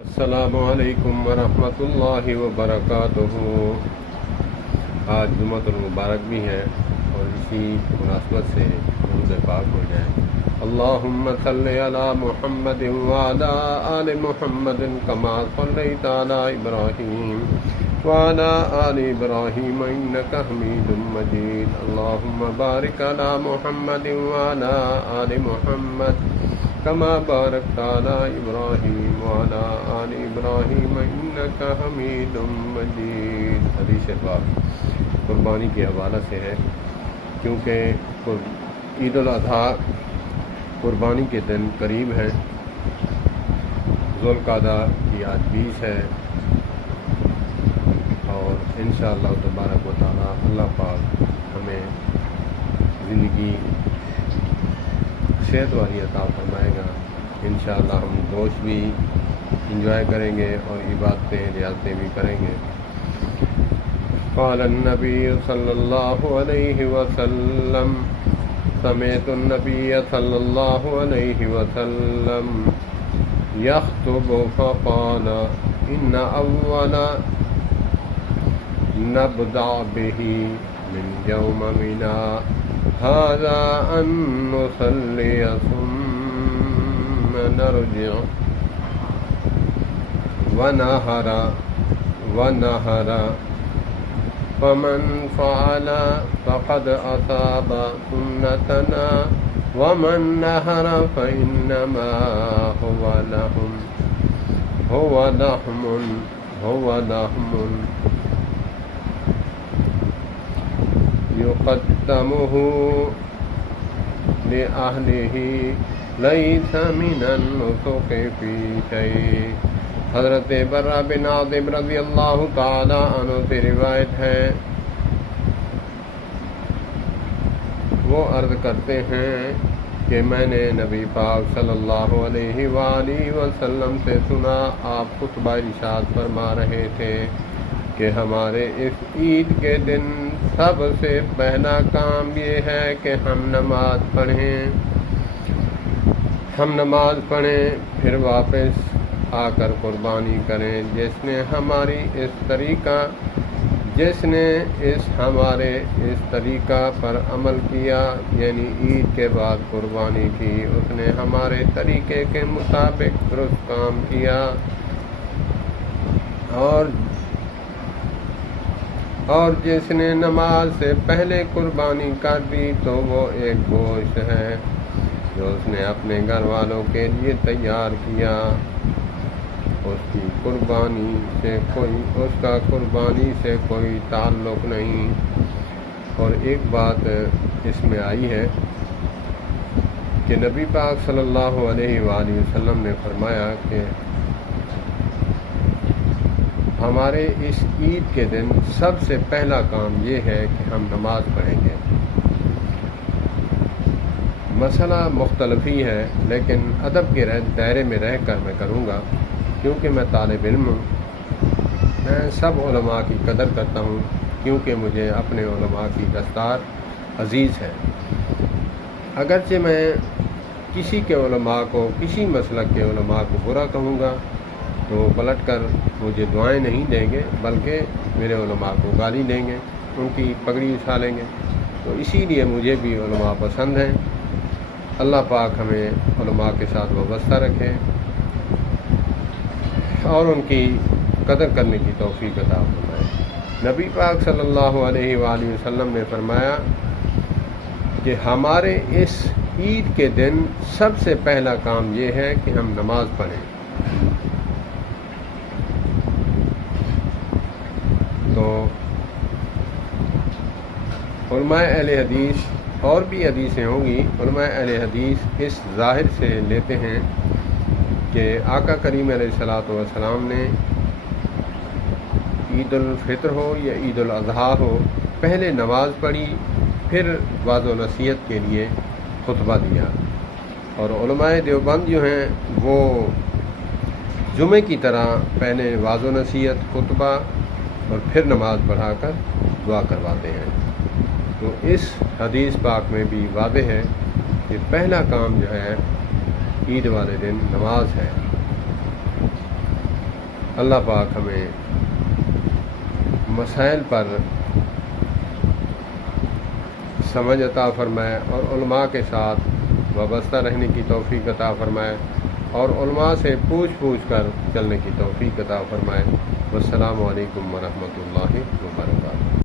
السلام علیکم ورحمۃ اللہ وبرکاتہ۔ آج جمعۃ المبارک بھی ہے اور اسی مناسبت سے درود پاک ہو جائے۔ اللہم صلی علی محمد وعلی آل محمد کما صلیت علی ابراہیم وعلی آل ابراہیم انک حمید مجید۔ اللہم بارک علی محمد وعلی آل محمد کما بارکت علی ابراہیم وعلی آل ابراہیم انک حمید مجید۔ حدیث پاک قربانی کے حوالے سے ہے، کیونکہ عید الاضحیٰ قربانی کے دن قریب ہے۔ ذوالقعدہ کی آج 20 ہے اور انشاءاللہ تبارک و تعالی اللہ پاک ہمیں زندگی صحت والی عطا فرمائے گا۔ انشاءاللہ ہم گوشت بھی انجوائے کریں گے اور عبادتیں ریاضتیں بھی کریں گے۔ قال النبی صلی اللہ علیہ وسلم، سمعت النبی صلی اللہ علیہ وسلم یخطب فقال ان اول نبدأ به من یوم منى هذا ان نصلي ثم نرجع ونهر فمن فعل فقد أصاب سنتنا ومن نهر فإنما هو لحم يقدمه لأهله ليس من النسك في شيء۔ حضرت برہ بن عازب رضی اللہ تعالی عنہ سے روایت ہے، وہ عرض کرتے ہیں کہ میں نے نبی پاک صلی اللہ علیہ وآلہ وسلم سے سنا، آپ خطبہ ارشاد فرما رہے تھے کہ ہمارے اس عید کے دن سب سے پہلا کام یہ ہے کہ ہم نماز پڑھیں، پھر واپس آ کر قربانی کریں۔ جس نے ہمارے اس طریقہ پر عمل کیا، یعنی عید کے بعد قربانی کی، اس نے ہمارے طریقے کے مطابق درست کام کیا۔ اور جس نے نماز سے پہلے قربانی کر دی تو وہ ایک گوشت ہے جو اس نے اپنے گھر والوں کے لیے تیار کیا، اس کا قربانی سے کوئی تعلق نہیں۔ اور ایک بات اس میں آئی ہے کہ نبی پاک صلی اللہ علیہ وآلہ وسلم نے فرمایا کہ ہمارے اس عید کے دن سب سے پہلا کام یہ ہے کہ ہم نماز پڑھیں گے۔ مسئلہ مختلف ہی ہے، لیکن ادب کے دائرے میں رہ کر میں کروں گا، کیونکہ میں طالب علم ہوں۔ میں سب علماء کی قدر کرتا ہوں، کیونکہ مجھے اپنے علماء کی دستار عزیز ہے۔ اگرچہ میں کسی کے علماء کو، کسی مسلک کے علماء کو برا کہوں گا تو پلٹ کر مجھے دعائیں نہیں دیں گے، بلکہ میرے علماء کو گالی دیں گے، ان کی پگڑی اچھالیں گے۔ تو اسی لیے مجھے بھی علماء پسند ہیں۔ اللہ پاک ہمیں علماء کے ساتھ وابستہ رکھے اور ان کی قدر کرنے کی توفیق عطا فرمائے۔ نبی پاک صلی اللہ علیہ وآلہ وسلم نے فرمایا کہ ہمارے اس عید کے دن سب سے پہلا کام یہ ہے کہ ہم نماز پڑھیں۔ تو علماء اہل حدیث، اور بھی حدیثیں ہوں گی، علماء اہل حدیث اس ظاہر سے لیتے ہیں کہ آقا کریم علیہ الصلوۃ والسلام نے عید الفطر ہو یا عید الاضحیٰ ہو، پہلے نماز پڑھی، پھر وعظ و نصیحت کے لیے خطبہ دیا۔ اور علماء دیوبند جو ہیں وہ جمعے کی طرح پہلے وعظ و نصیحت، خطبہ اور پھر نماز پڑھا کر دعا کرواتے ہیں۔ تو اس حدیث پاک میں بھی واضح ہے کہ پہلا کام جو ہے عید والے دن نماز ہے۔ اللہ پاک ہمیں مسائل پر سمجھ عطا فرمائے اور علماء کے ساتھ وابستہ رہنے کی توفیق عطا فرمائے اور علماء سے پوچھ کر چلنے کی توفیق عطا فرمائے۔ والسلام علیکم ورحمۃ اللہ وبرکاتہ۔